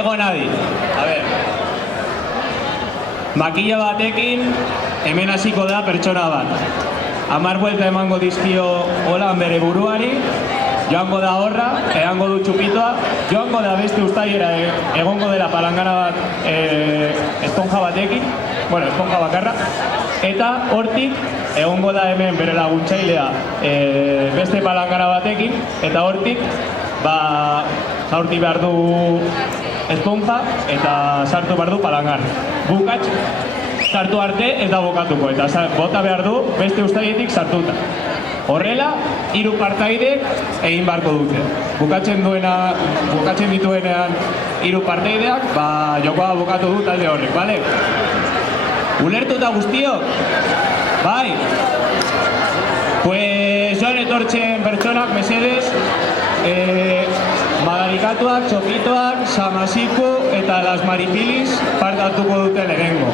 Ego nadi. A ver. Makilla batekin hemen hasiko da pertsona bat. 10 buelta emango dizkio holan bere buruari, joango da horra, edango du txupitoa, joango da beste uztailera egongo dela palangana bat esponja batekin, bueno, esponja bakarra, eta hortik egongo da hemen bere laguntzailea beste palangana batekin, eta hortik jaurti behar du esponja eta sartu behar du palangan. Bukatx, sartu arte ez da bokatuko, eta bota behar du beste uztailetik sartuta. Horrela, 3 partaidek egin beharko dute. Bukatzen dituenean 3 partaideak, jokoa bukatu du talde horrek, bale? Ulertuta guztiok? Bai? Pues joan etortzen pertsonak, mesedez, madarikatuak, txokitoak, samasiku eta las maripilis parte hartuko dute lehenengo.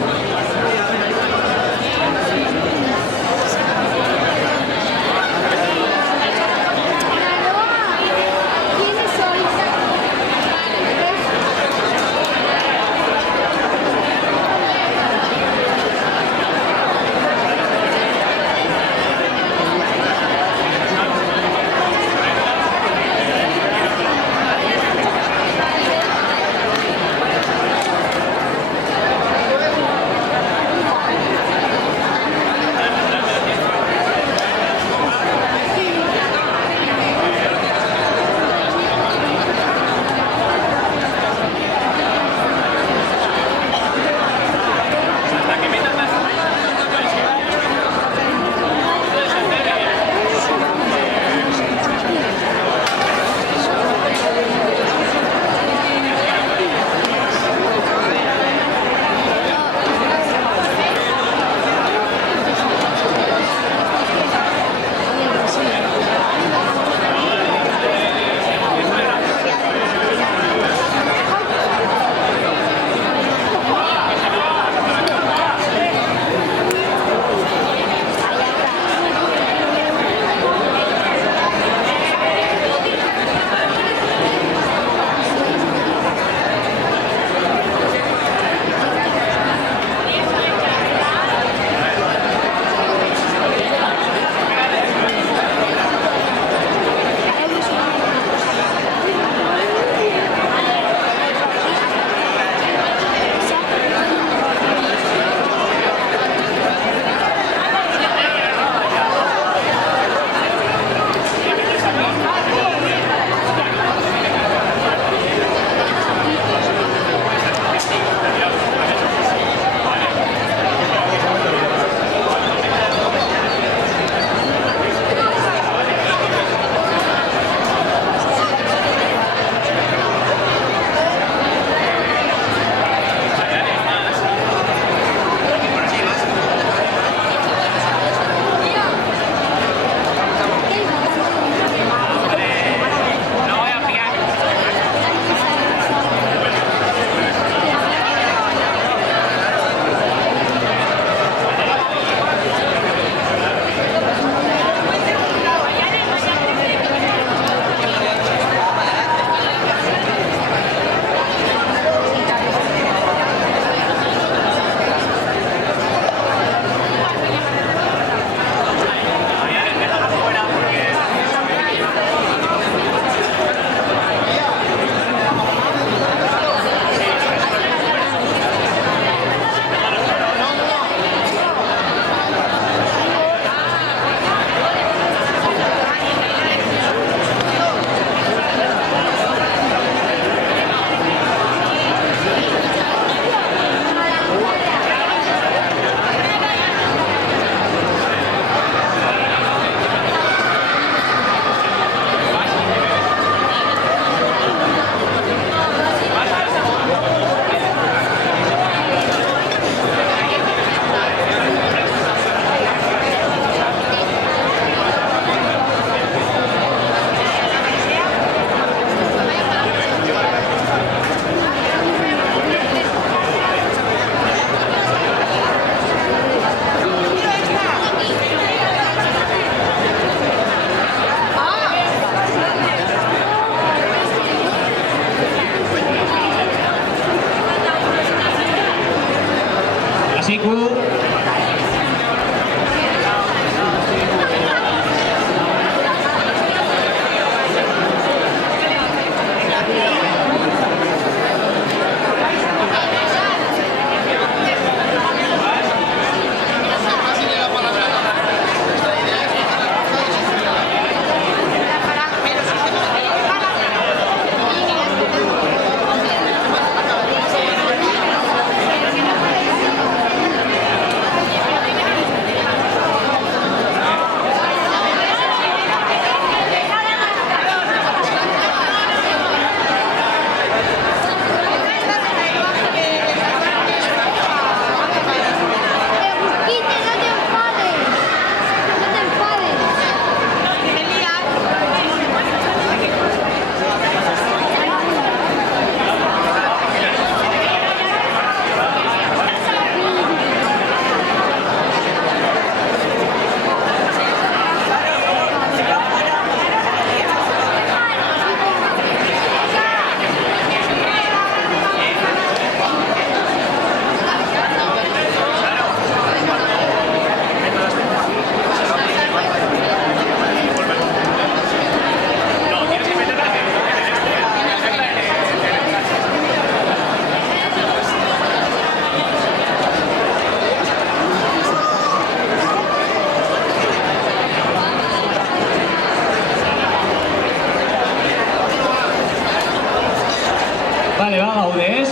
Vale, va gaude, ez?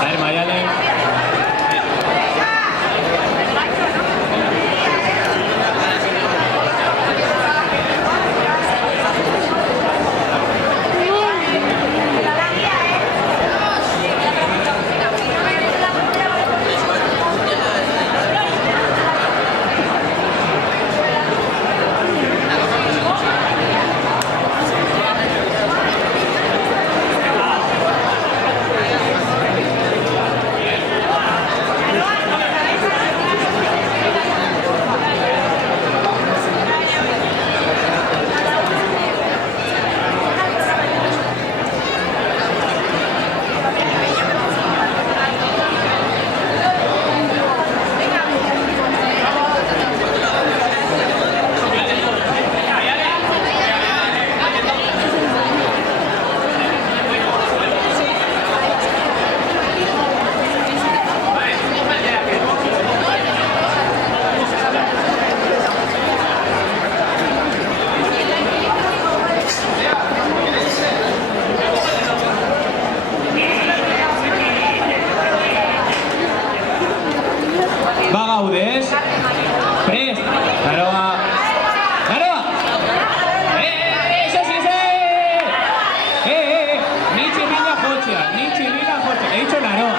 A ver, Maialen. Ba gaude, ez? Prest! Naroa! Naroa! Ni txirrina jotzea, ni txirrina jotzea. He dicho Naroa.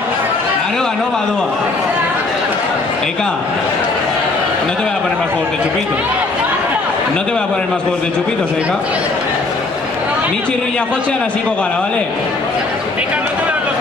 Naroa, no badoa. Eka, no te voy a poner más juegos de chupitos. No te voy a poner más juegos de chupitos, Eka. Ni txirrina jotzea, hasiko gara, ¿vale? Eka, no te das los